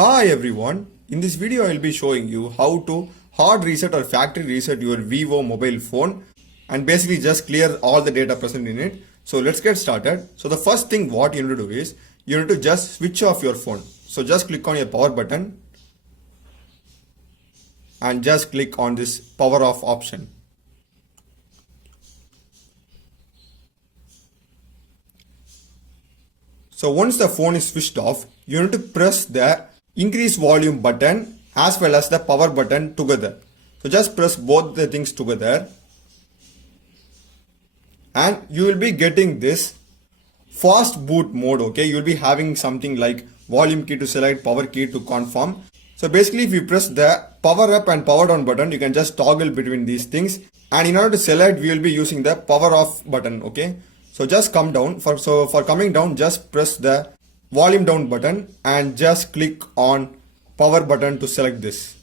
Hi everyone, in this video I will be showing you how to hard reset or factory reset your Vivo mobile phone and basically just clear all the data present in it. So let's get started. So the first thing what you need to do is you need to just switch off your phone. So just click on your power button and just click on this power off option. So once the phone is switched off, you need to press the increase volume button as well as the power button together. So just press both the things together and you will be getting this fast boot mode. Okay, you will be having something like volume key to select, power key to confirm. So basically if you press the power up and power down button, you can just toggle between these things, and in order to select we will be using the power off button. Okay, so just come down. For coming down, just press the volume down button and just click on power button to select this.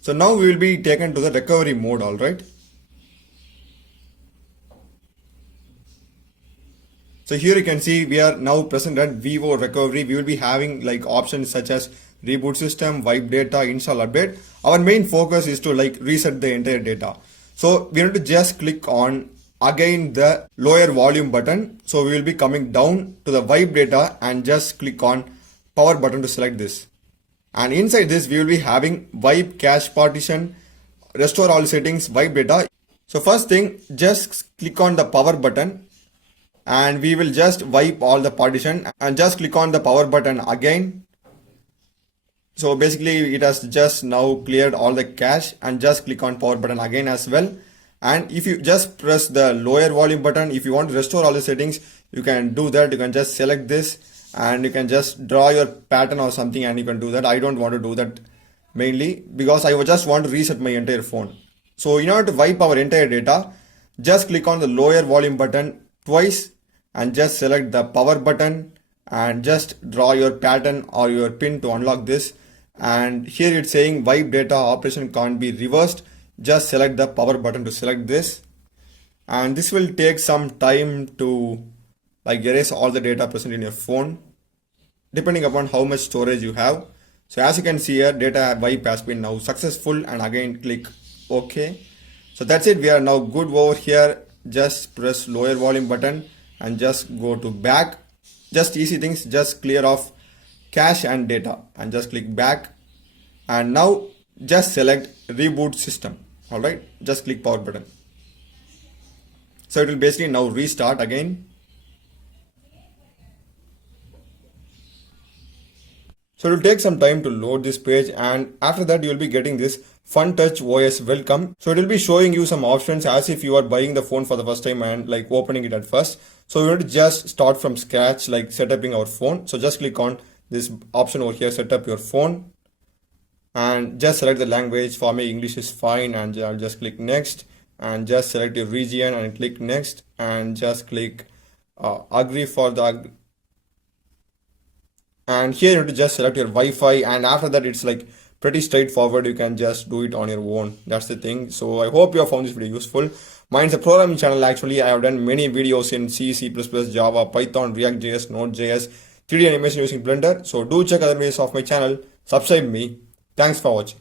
So now we will be taken to the recovery mode. Alright, so here you can see we are now present at Vivo recovery. We will be having like options such as reboot system, wipe data, install update. Our main focus is to like reset the entire data. So we need to just click on again the lower volume button. So we will be coming down to the wipe data and just click on power button to select this. And inside this we will be having wipe cache partition, restore all settings, wipe data. So first thing, just click on the power button and we will just wipe all the partition, and just click on the power button again. So basically it has just now cleared all the cache, and just click on power button again as well. And if you just press the lower volume button, if you want to restore all the settings, you can do that. You can just select this and you can just draw your pattern or something and you can do that. I don't want to do that mainly because I just want to reset my entire phone. So in order to wipe our entire data, just click on the lower volume button twice and just select the power button and just draw your pattern or your pin to unlock this. And here it's saying wipe data operation can't be reversed. Just select the power button to select this, and this will take some time to like erase all the data present in your phone depending upon how much storage you have. So as you can see here, data wipe has been now successful, and again click OK. So that's it, we are now good over here. Just press lower volume button and just go to back. Just easy things, just clear off cache and data and just click back, and now just select reboot system. Alright, just click power button. So it will basically now restart again. So it will take some time to load this page, and after that you will be getting this Fun Touch OS welcome. So it will be showing you some options as if you are buying the phone for the first time and like opening it at first. So we want to just start from scratch, like setting our phone. So just click on this option over here, set up your phone, and just select the language. For me English is fine, and I'll just click next and just select your region and click next and just click agree for the and here you have to just select your Wi-Fi, and after that it's like pretty straightforward. You can just do it on your own. That's the thing. So I hope you have found this video useful. Mine's a programming channel. Actually I have done many videos in C, C++, Java, Python, React.js, Node.js, 3D animation using Blender. So do check other videos of my channel, subscribe me. Thanks for watching.